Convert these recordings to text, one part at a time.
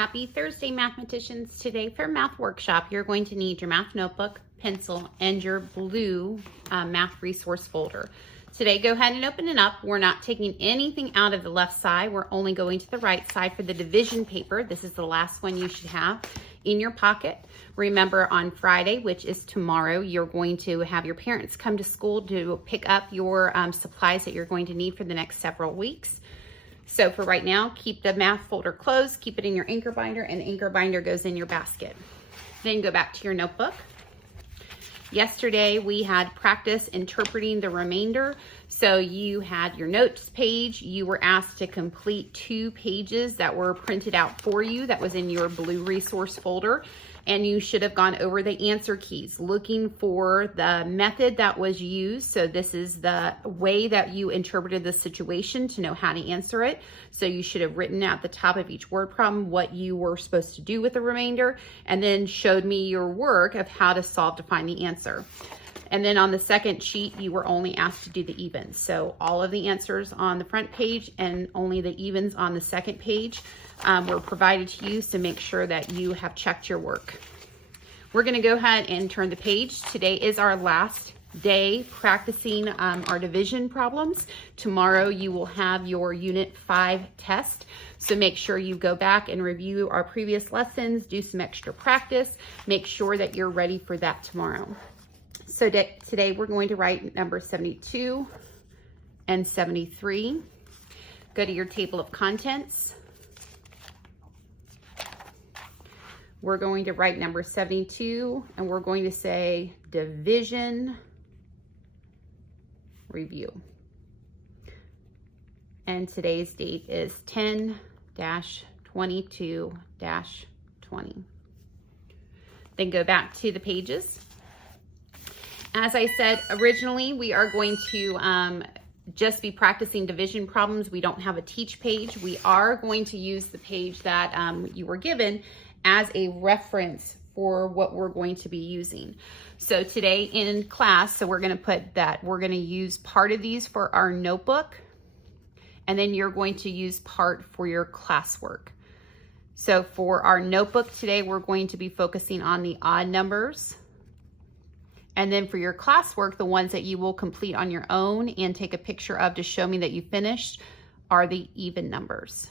Happy Thursday, mathematicians. Today for math workshop, you're going to need your math notebook, pencil, and your blue math resource folder. Today, go ahead and open it up. We're not taking anything out of the left side. We're only going to the right side for the division paper. This is the last one you should have in your pocket. Remember, on Friday, which is tomorrow, you're going to have your parents come to school to pick up your supplies that you're going to need for the next several weeks. So for right now, keep the math folder closed, keep it in your anchor binder, and the anchor binder goes in your basket. Then go back to your notebook. Yesterday, we had practice interpreting the remainder. So you had your notes page. You were asked to complete 2 pages that were printed out for you. That was in your blue resource folder. And you should have gone over the answer keys, looking for the method that was used. So this is the way that you interpreted the situation to know how to answer it. So you should have written at the top of each word problem what you were supposed to do with the remainder, and then showed me your work of how to solve to find the answer. And then on the second sheet, you were only asked to do the evens. So all of the answers on the front page and only the evens on the second page were provided to you, so make sure that you have checked your work. We're gonna go ahead and turn the page. Today is our last day practicing our division problems. Tomorrow you will have your Unit 5 test. So make sure you go back and review our previous lessons, do some extra practice, make sure that you're ready for that tomorrow. So today we're going to write number 72 and 73. Go to your table of contents. We're going to write number 72 and we're going to say division review. And today's date is 10-22-20. Then go back to the pages. As I said, originally we are going to just be practicing division problems. We don't have a teach page. We are going to use the page that you were given as a reference for what we're going to be using. So today in class, so we're going to put that we're going to use part of these for our notebook, and then you're going to use part for your classwork. So for our notebook today, we're going to be focusing on the odd numbers. And then for your classwork, the ones that you will complete on your own and take a picture of to show me that you finished are the even numbers.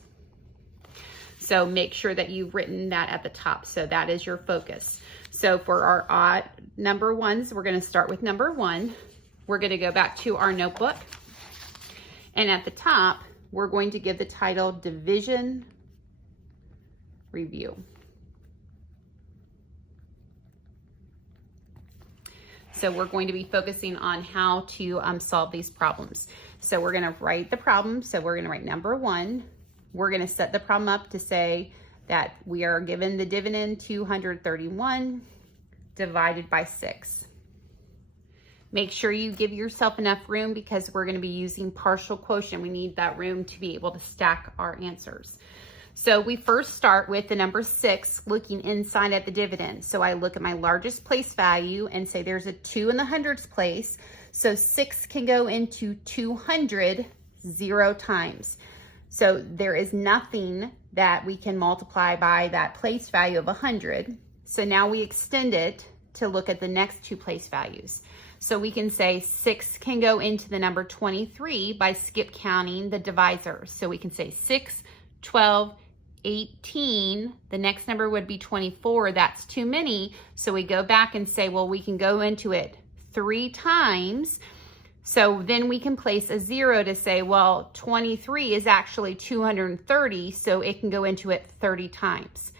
So make sure that you've written that at the top. So that is your focus. So for our odd number ones, we're going to start with number 1. We're going to go back to our notebook. And at the top, we're going to give the title Division Review. So we're going to be focusing on how to solve these problems. So we're going to write the problem. So we're going to write number 1. We're going to set the problem up to say that we are given the dividend 231 divided by 6. Make sure you give yourself enough room because we're going to be using partial quotient. We need that room to be able to stack our answers. So we first start with the number 6, looking inside at the dividend. So I look at my largest place value and say there's a 2 in the hundreds place. So 6 can go into 200 0 times. So there is nothing that we can multiply by that place value of 100. So now we extend it to look at the next 2 place values. So we can say 6 can go into the number 23 by skip counting the divisor. So we can say 6, 12, 18, the next number would be 24. That's too many. So we go back and say, well, we can go into it 3 times. So then we can place a 0 to say, well, 23 is actually 230, so it can go into it 30 times.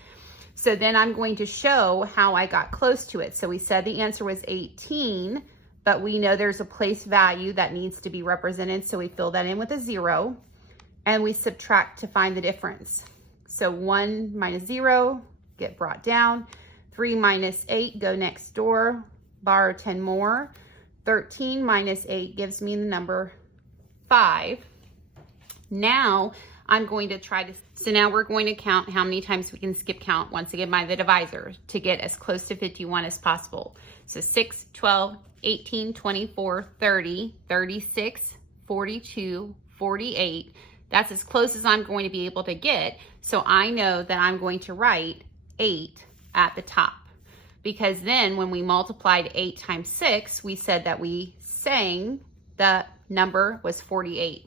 So then I'm going to show how I got close to it. So we said the answer was 18, but we know there's a place value that needs to be represented, so we fill that in with a 0, and we subtract to find the difference. So 1 minus 0, get brought down. 3 minus 8, go next door, borrow 10 more. 13 minus 8 gives me the number 5. Now I'm going to so now we're going to count how many times we can skip count once again by the divisor to get as close to 51 as possible. So 6, 12, 18, 24, 30, 36, 42, 48, That's as close as I'm going to be able to get. So I know that I'm going to write 8 at the top, because then when we multiplied 8 times 6, we said that we sang the number was 48.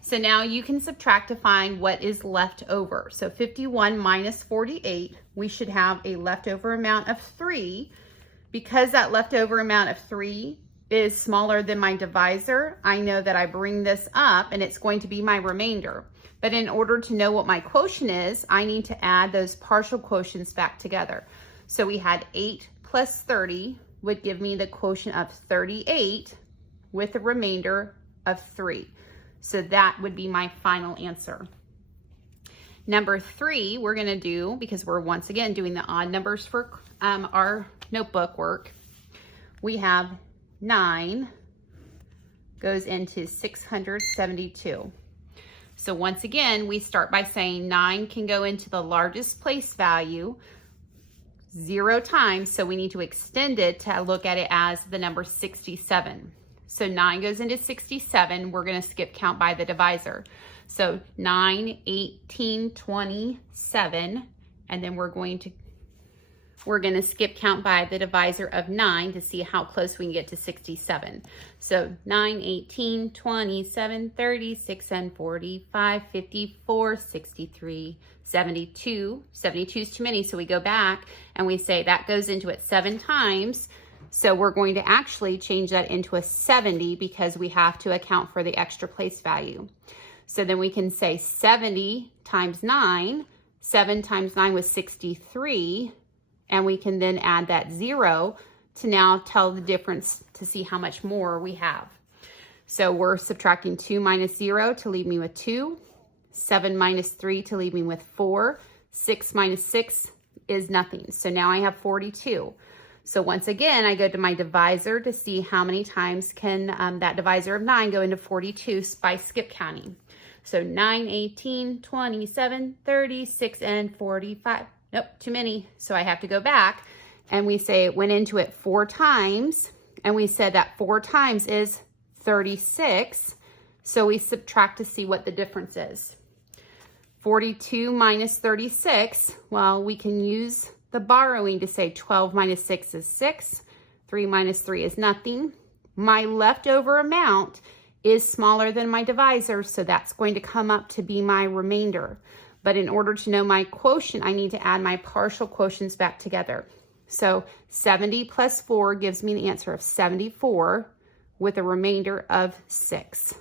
So now you can subtract to find what is left over. So 51 minus 48, we should have a leftover amount of 3. Because that leftover amount of 3 is smaller than my divisor, I know that I bring this up and it's going to be my remainder. But in order to know what my quotient is, I need to add those partial quotients back together. So we had 8 plus 30 would give me the quotient of 38 with a remainder of 3. So that would be my final answer. Number 3, we're going to do, because we're once again doing the odd numbers for our notebook work, we have 9 goes into 672. So once again, we start by saying 9 can go into the largest place value 0 times, so we need to extend it to look at it as the number 67. So 9 goes into 67. We're going to skip count by the divisor. So 9, 18, 27, and then we're going to skip count by the divisor of 9 to see how close we can get to 67. So 9, 18, 27, 36, and 45, 54, 63, 72. 72 is too many, so we go back and we say that goes into it 7 times. So we're going to actually change that into a 70 because we have to account for the extra place value. So then we can say 70 times 9. 7 times 9 was 63. And we can then add that 0 to now tell the difference to see how much more we have. So we're subtracting 2 minus 0 to leave me with 2. 7 minus 3 to leave me with 4. 6 minus 6 is nothing. So now I have 42. So once again, I go to my divisor to see how many times can that divisor of 9 go into 42 by skip counting. So 9, 18, 27, 36, and 45. Nope, too many. So I have to go back and we say it went into it 4 times. And we said that 4 times is 36. So we subtract to see what the difference is. 42 minus 36, well, we can use the borrowing to say 12 minus 6 is 6. 3 minus 3 is nothing. My leftover amount is smaller than my divisor, so that's going to come up to be my remainder. But in order to know my quotient, I need to add my partial quotients back together. So 70 plus 4 gives me the answer of 74 with a remainder of 6.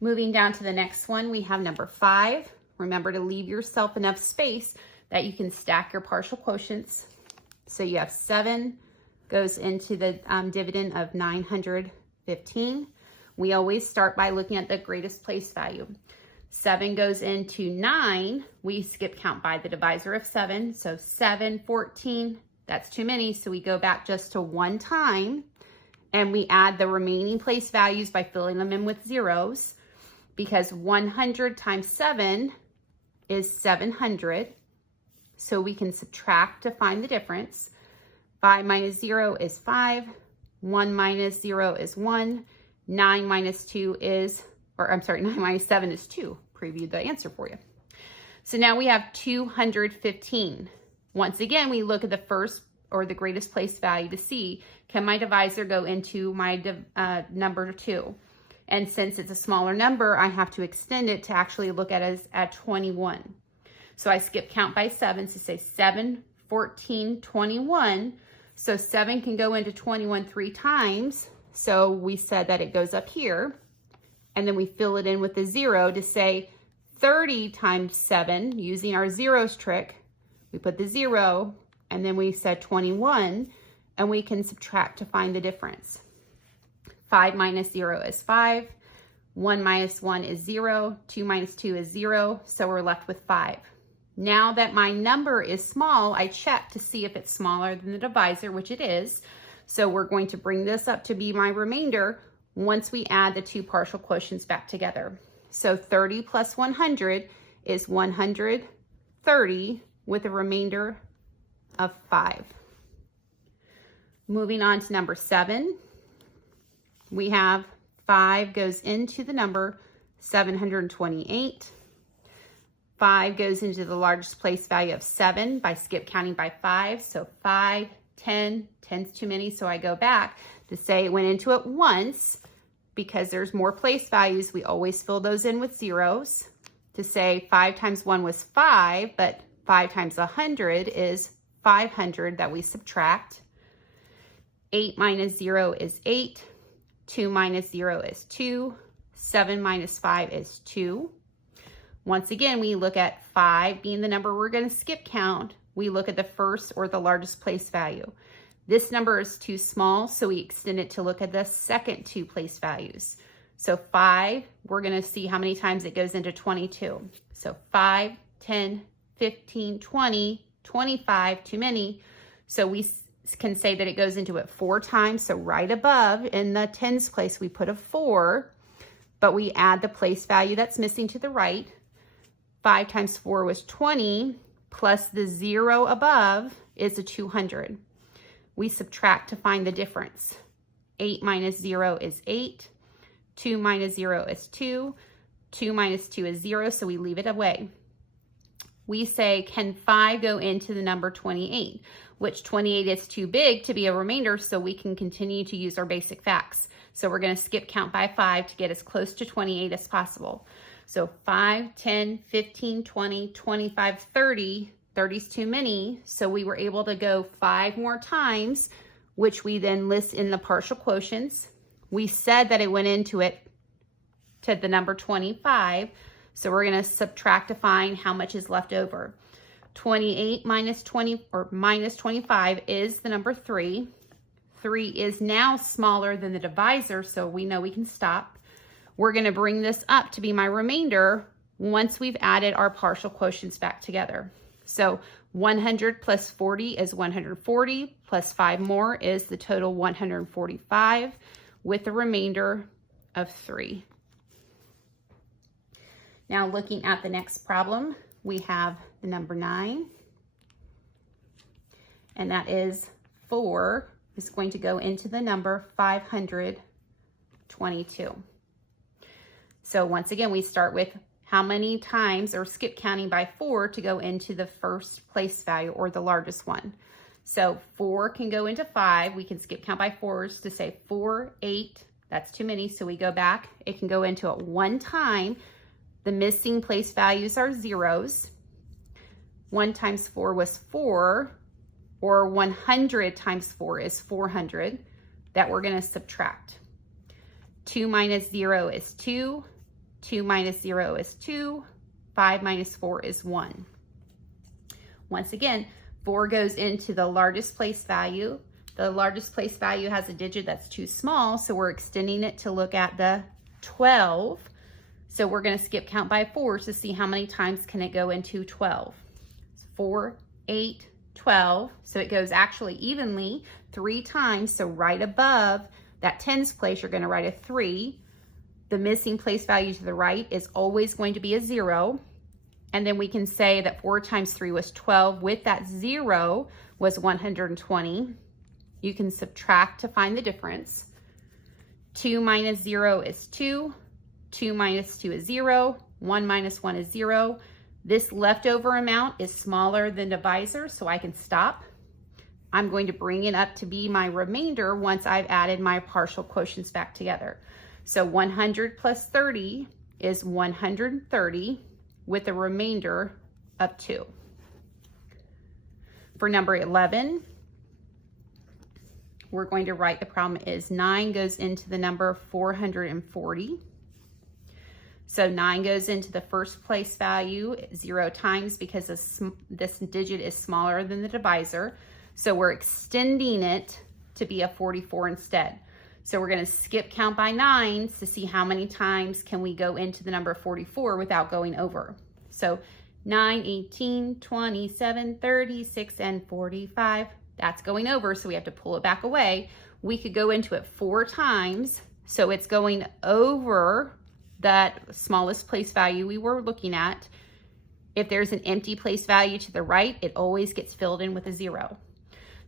Moving down to the next one, we have number 5. Remember to leave yourself enough space that you can stack your partial quotients. So you have 7 goes into the dividend of 915. We always start by looking at the greatest place value. 7 goes into 9. We skip count by the divisor of 7. So 7, 14, that's too many. So we go back just to 1 time and we add the remaining place values by filling them in with zeros, because 100 times 7 is 700. So we can subtract to find the difference. 5 minus 0 is 5. 1 minus 0 is 1. 9 minus 2 is, 9 minus 7 is 2. Preview the answer for you. So now we have 215. Once again, we look at the first or the greatest place value to see, can my divisor go into my number 2? And since it's a smaller number, I have to extend it to actually look at it as at 21. So I skip count by 7 to say 7, 14, 21. So 7 can go into 21 3 times. So we said that it goes up here. And then we fill it in with a 0 to say 30 times 7, using our zeros trick. We put the 0, and then we said 21, and we can subtract to find the difference. 5 minus 0 is 5. 1 minus 1 is 0. 2 minus 2 is 0. So we're left with 5. Now that my number is small, I check to see if it's smaller than the divisor, which it is. So we're going to bring this up to be my remainder once we add the 2 partial quotients back together. So 30 plus 100 is 130 with a remainder of 5. Moving on to number 7, we have 5 goes into the number 728. 5 goes into the largest place value of 7 by skip counting by 5. So 5, 10, 10's too many. So I go back to say it went into it once. Because there's more place values, we always fill those in with zeros. To say 5 times 1 was 5, but 5 times 100 is 500 that we subtract. 8 minus 0 is 8. 2 minus 0 is 2. 7 minus 5 is 2. Once again, we look at 5 being the number we're going to skip count. We look at the first or the largest place value. This number is too small, so we extend it to look at the second 2 place values. So 5, we're going to see how many times it goes into 22. So 5, 10, 15, 20, 25, too many. So we can say that it goes into it 4 times. So right above in the tens place, we put a 4, but we add the place value that's missing to the right. 5 times 4 was 20, plus the 0 above is a 200. We subtract to find the difference. 8 minus 0 is 8. 2 minus 0 is 2. 2 minus 2 is 0, so we leave it away. We say, can 5 go into the number 28? Which 28 is too big to be a remainder, so we can continue to use our basic facts. So we're going to skip count by 5 to get as close to 28 as possible. So 5, 10, 15, 20, 25, 30. 30's too many, so we were able to go 5 more times, which we then list in the partial quotients. We said that it went into it to the number 25, so we're going to subtract to find how much is left over. 28 minus 20 or minus 25 is the number 3. 3 is now smaller than the divisor, so we know we can stop. We're going to bring this up to be my remainder once we've added our partial quotients back together. So 100 plus 40 is 140, plus 5 more is the total 145, with a remainder of 3. Now looking at the next problem, we have the number 9, and that is 4 is going to go into the number 522. So once again, we start with how many times, or skip counting by 4 to go into the first place value or the largest one. So 4 can go into 5. We can skip count by 4s to say 4, 8. That's too many, so we go back. It can go into it 1 time. The missing place values are zeros. 1 times 4 was 4, or 100 times 4 is 400 that we're going to subtract. 2 minus 0 is 2. 2 minus 0 is 2. 5 minus 4 is 1. Once again, 4 goes into the largest place value. The largest place value has a digit that's too small, so we're extending it to look at the 12. So we're going to skip count by 4s to see how many times can it go into 12. 4, 8, 12. So it goes actually evenly 3 times. So right above that tens place, you're going to write a 3. The missing place value to the right is always going to be a 0. And then we can say that 4 times 3 was 12. With that 0 was 120. You can subtract to find the difference. 2 minus 0 is 2. 2 minus 2 is 0. 1 minus 1 is 0. This leftover amount is smaller than divisor, so I can stop. I'm going to bring it up to be my remainder once I've added my partial quotients back together. So 100 plus 30 is 130 with a remainder of 2. For number 11, we're going to write the problem is 9 goes into the number 440. So 9 goes into the first place value 0 times because this digit is smaller than the divisor. So we're extending it to be a 44 instead. So we're going to skip count by 9s to see how many times can we go into the number 44 without going over. So 9, 18, 27, 36, and 45. That's going over, so we have to pull it back away. We could go into it 4 times, so it's going over that smallest place value we were looking at. If there's an empty place value to the right, it always gets filled in with a 0.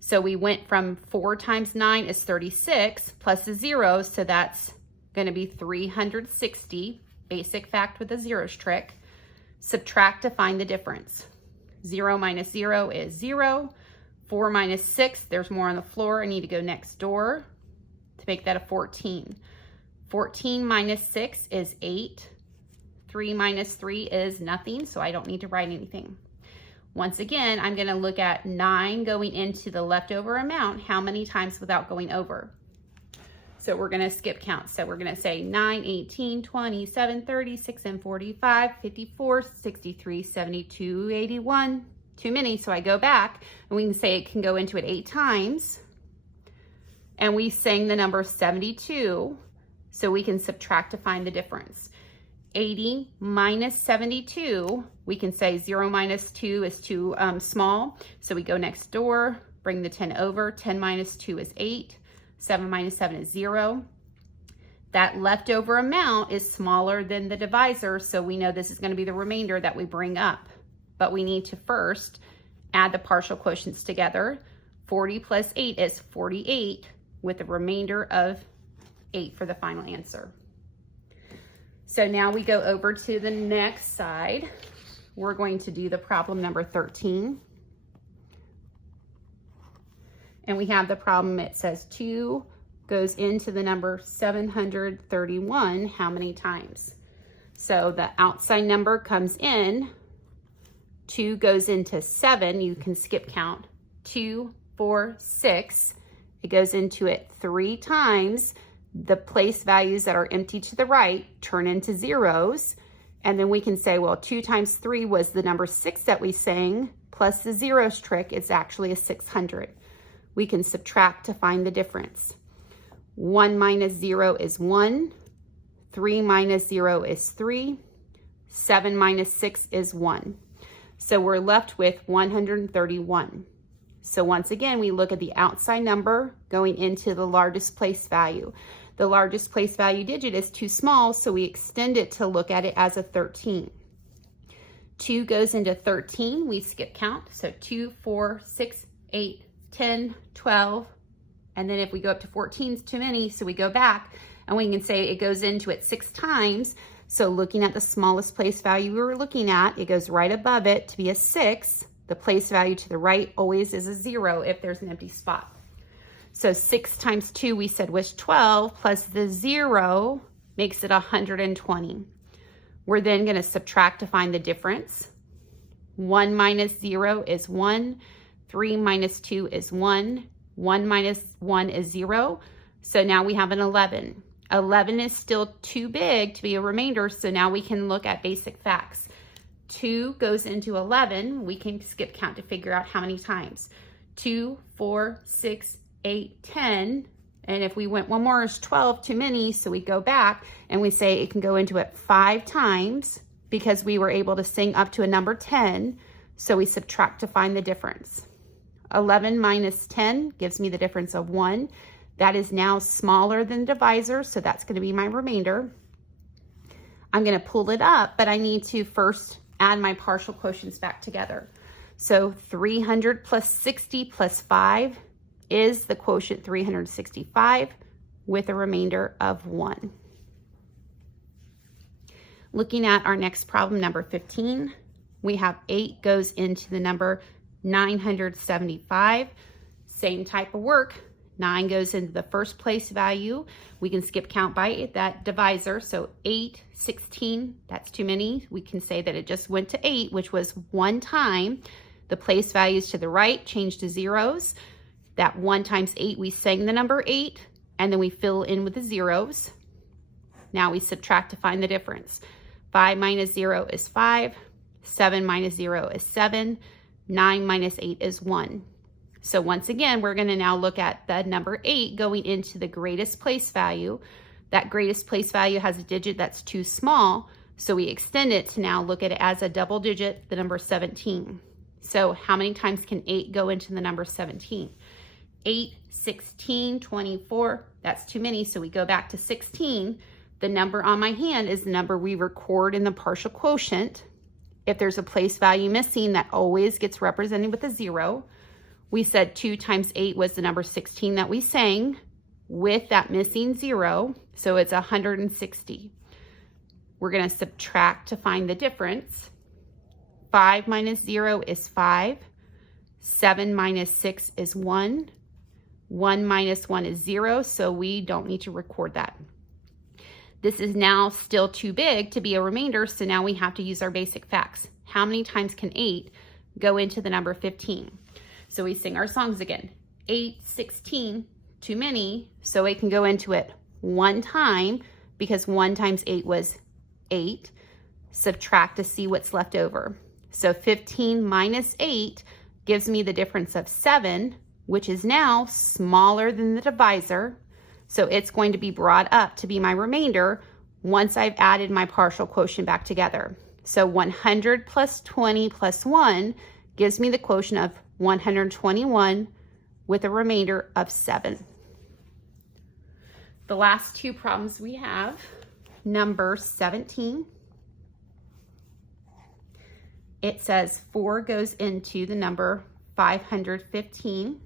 So we went from 4 times 9 is 36 plus a 0, so that's going to be 360. Basic fact with the zeros trick. Subtract to find the difference. 0 minus 0 is 0. 4 minus 6, there's more on the floor. I need to go next door to make that a 14. 14 minus 6 is 8. 3 minus 3 is nothing, so I don't need to write anything. Once again, I'm going to look at 9 going into the leftover amount. How many times without going over? So we're going to skip count. So we're going to say 9, 18, 27, 36, and 45, 54, 63, 72, 81. Too many, so I go back and we can say it can go into it 8 times. And we sang the number 72, so we can subtract to find the difference. 80 minus 72, we can say 0 minus 2 is too small, so we go next door, bring the 10 over. 10 minus 2 is 8. 7 minus 7 is 0. That leftover amount is smaller than the divisor, so we know this is going to be the remainder that we bring up. But we need to first add the partial quotients together. 40 plus 8 is 48, with a remainder of 8 for the final answer. So now we go over to the next side. We're going to do the problem number 13. And we have the problem, it says 2 goes into the number 731 how many times? So the outside number comes in. 2 goes into 7, you can skip count. 2, 4, 6. It goes into it 3 times. The place values that are empty to the right turn into zeros. And then we can say, well, 2 times 3 was the number 6 that we sang, plus the zeros trick, it's actually a 600. We can subtract to find the difference. 1 minus 0 is 1. 3 minus 0 is 3. 7 minus 6 is 1. So we're left with 131. So once again, we look at the outside number going into the largest place value. The largest place value digit is too small, so we extend it to look at it as a 13. 2 goes into 13, we skip count. So 2, 4, 6, 8, 10, 12. And then if we go up to 14, it's too many, so we go back and we can say it goes into it 6 times. So looking at the smallest place value we were looking at, it goes right above it to be a 6. The place value to the right always is a 0 if there's an empty spot. So 6 times 2 we said was 12, plus the 0 makes it 120. We're then going to subtract to find the difference. 1 minus 0 is 1. 3 minus 2 is 1. 1 minus 1 is 0. So now we have an 11. 11 is still too big to be a remainder, so now we can look at basic facts. 2 goes into 11. We can skip count to figure out how many times. 2, 4, 6, 8, 10. And if we went one more, it's 12, too many, so we go back and we say it can go into it 5 times because we were able to sing up to a number 10, so we subtract to find the difference. 11 minus 10 gives me the difference of 1. That is now smaller than the divisor, so that's going to be my remainder. I'm going to pull it up, but I need to first add my partial quotients back together. So 300 plus 60 plus 5 is the quotient 365 with a remainder of 1. Looking at our next problem, number 15, we have 8 goes into the number 975. Same type of work. 9 goes into the first place value. We can skip count by that divisor. So 8, 16, that's too many. We can say that it just went to 8, which was 1 time. The place values to the right changed to zeros. That 1 times 8, we sang the number 8, and then we fill in with the zeros. Now we subtract to find the difference. 5 minus 0 is 5. 7 minus 0 is 7. 9 minus 8 is 1. So once again, we're going to now look at the number 8 going into the greatest place value. That greatest place value has a digit that's too small, so we extend it to now look at it as a double digit, the number 17. So how many times can 8 go into the number 17? 8, 16, 24, that's too many, so we go back to 16. The number on my hand is the number we record in the partial quotient. If there's a place value missing, that always gets represented with a 0. We said 2 times 8 was the number 16 that we sang with that missing 0, so it's 160. We're going to subtract to find the difference. 5 minus 0 is 5. 7 minus 6 is 1. 1 minus 1 is 0, so we don't need to record that. This is now still too big to be a remainder, so now we have to use our basic facts. How many times can 8 go into the number 15? So we sing our songs again. 8, 16, too many, so it can go into it one time, because 1 times 8 was 8. Subtract to see what's left over. So 15 minus 8 gives me the difference of 7, which is now smaller than the divisor. So it's going to be brought up to be my remainder once I've added my partial quotient back together. So 100 plus 20 plus 1 gives me the quotient of 121 with a remainder of 7. The last two problems we have, number 17. It says 4 goes into the number 515.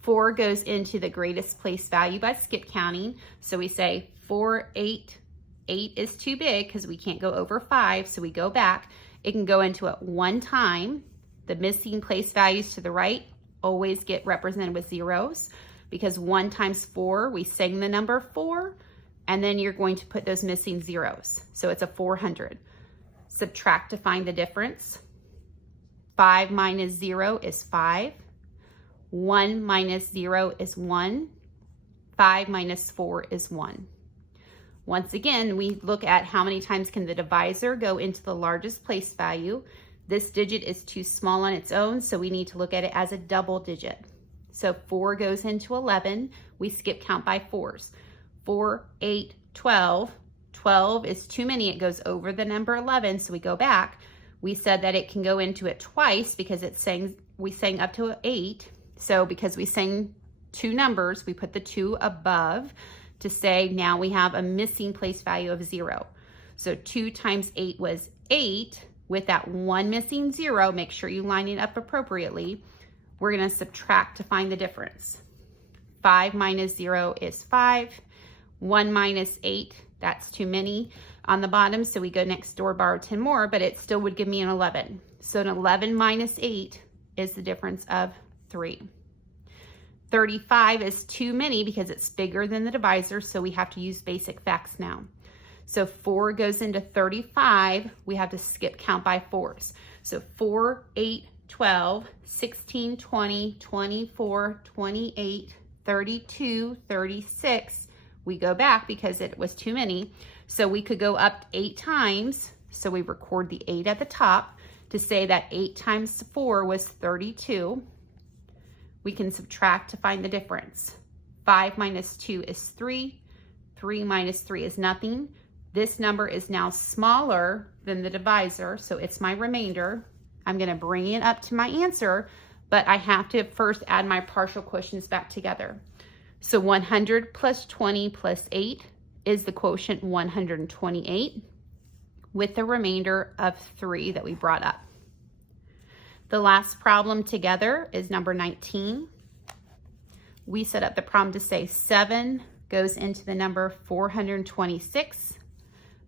4 goes into the greatest place value by skip counting. So we say 4, 8. 8 is too big because we can't go over 5, so we go back. It can go into it one time. The missing place values to the right always get represented with zeros, because 1 times 4, we sing the number 4, and then you're going to put those missing zeros. So it's a 400. Subtract to find the difference. 5 minus 0 is 5. 1 minus 0 is 1. 5 minus 4 is 1. Once again, we look at how many times can the divisor go into the largest place value. This digit is too small on its own, so we need to look at it as a double digit. So 4 goes into 11. We skip count by 4s. 4, 8, 12. 12 is too many. It goes over the number 11, so we go back. We said that it can go into it twice because we sang up to 8. So because we sang 2 numbers, we put the 2 above to say now we have a missing place value of 0. So 2 times 8 was 8. With that 1 missing 0, make sure you line it up appropriately. We're going to subtract to find the difference. 5 minus 0 is 5. 1 minus 8, that's too many on the bottom, so we go next door, borrow 10 more, but it still would give me an 11. So an 11 minus 8 is the difference of 3. 35 is too many because it's bigger than the divisor, so we have to use basic facts now. So 4 goes into 35, we have to skip count by 4s. So 4, 8, 12, 16, 20, 24, 28, 32, 36. We go back because it was too many. So we could go up 8 times. So we record the 8 at the top to say that 8 times 4 was 32. We can subtract to find the difference. 5 minus 2 is 3. 3 minus 3 is nothing. This number is now smaller than the divisor, so it's my remainder. I'm going to bring it up to my answer, but I have to first add my partial quotients back together. So 100 plus 20 plus 8 is the quotient 128, with the remainder of 3 that we brought up. The last problem together is number 19. We set up the problem to say 7 goes into the number 426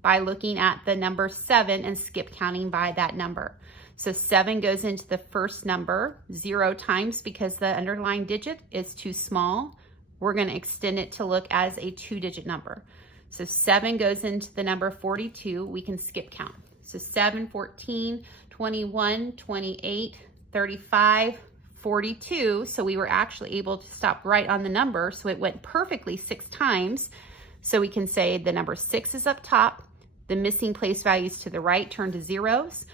by looking at the number 7 and skip counting by that number. So 7 goes into the first number 0 times because the underlying digit is too small. We're going to extend it to look as a 2-digit number. So 7 goes into the number 42. We can skip count. So 7, 14, 21, 28, 35, 42. So we were actually able to stop right on the number. So it went perfectly 6 times. So we can say the number 6 is up top. The missing place values to the right turn to zeros.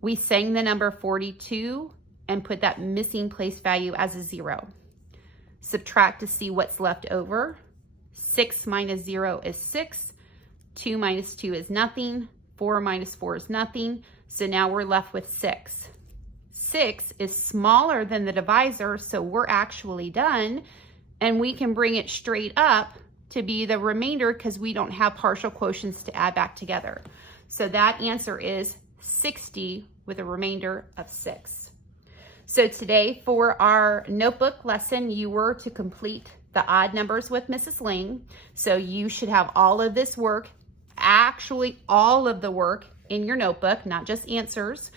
We sang the number 42 and put that missing place value as a 0. Subtract to see what's left over. 6 minus 0 is 6. 2 minus 2 is nothing. 4 minus 4 is nothing. So now we're left with 6. 6 is smaller than the divisor, so we're actually done. And we can bring it straight up to be the remainder because we don't have partial quotients to add back together. So that answer is 60 with a remainder of 6. So today for our notebook lesson, you were to complete the odd numbers with Mrs. Ling. So you should have all of this work actually all of the work in your notebook, not just answers.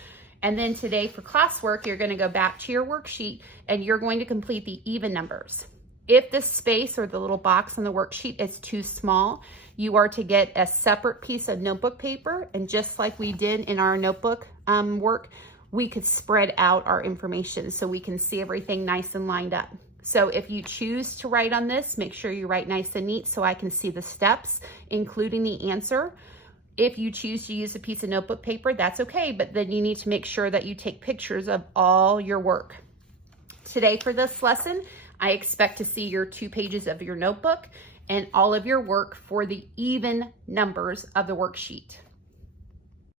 And then today for classwork, you're going to go back to your worksheet and you're going to complete the even numbers. If the space or the little box on the worksheet is too small, you are to get a separate piece of notebook paper, and just like we did in our notebook work, we could spread out our information so we can see everything nice and lined up. So if you choose to write on this, make sure you write nice and neat so I can see the steps, including the answer. If you choose to use a piece of notebook paper, that's okay, but then you need to make sure that you take pictures of all your work. Today for this lesson, I expect to see your 2 pages of your notebook and all of your work for the even numbers of the worksheet.